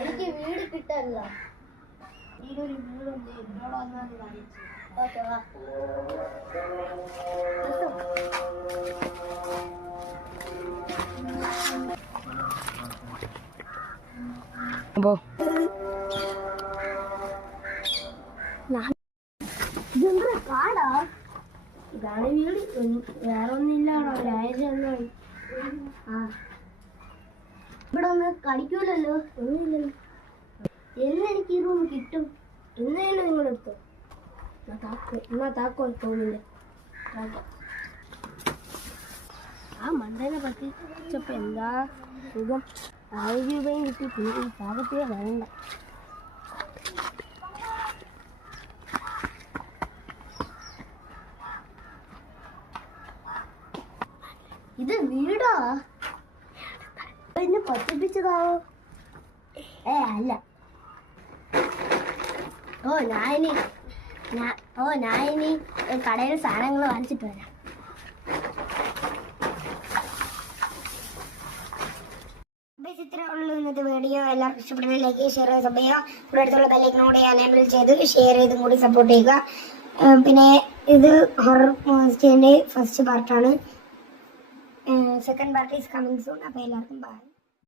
എനിക്ക് വീട് കിട്ടാനില്ല. വീടൊരു വീടുണ്ട് എന്നോട് വന്നാൽ കാണിച്ചു. ഓക്കെ വാ. ഇതെന്താ കാടാ? ഇതാണ് വീട്. വേറെ ഒന്നില്ലാണോ? ഒരാഴ്ച ഒന്നായി. ഇവിടെ ഒന്ന് കടിക്കൂലല്ലോ. ഒന്നുമില്ലല്ലോ. എന്നെനിക്ക് ഈ റൂം കിട്ടും. ഇന്നേലും നിങ്ങളെടുത്തോ. എന്നാ താക്കോ തോന്നില്ല. ആ മണ്ടനെ പറ്റിച്ചപ്പോ എന്താ സുഖം. 1000 രൂപയും കിട്ടി. പിന്നെ ഈ പാകത്തേ വേണ്ട. ഇത് വീടാ? എന്നെ പറ്റിപ്പിച്ചതാവോ? അല്ല. ഞാനിനി കടയിൽ സാധനങ്ങൾ വാങ്ങിച്ചിട്ട് വരാം. ഇത്രയുള്ള ഇന്നത്തെ വീഡിയോ എല്ലാവർക്കും ഇഷ്ടപ്പെടുന്ന ലൈക്ക് ഷെയർ സബ് ചെയ്യുക. ഇവിടെ അടുത്തുള്ള ബെല്ലൈക്കനോട് എനേബിൾ ചെയ്ത് ഷെയർ ചെയ്തും കൂടി സപ്പോർട്ട് ചെയ്യുക. പിന്നെ ഇത് ഹൊറർ മോൺസ്റ്ററിന്റെ ഫസ്റ്റ് പാർട്ടാണ്. Second part is coming soon. അപ്പോൾ എല്ലാവർക്കും ബൈ.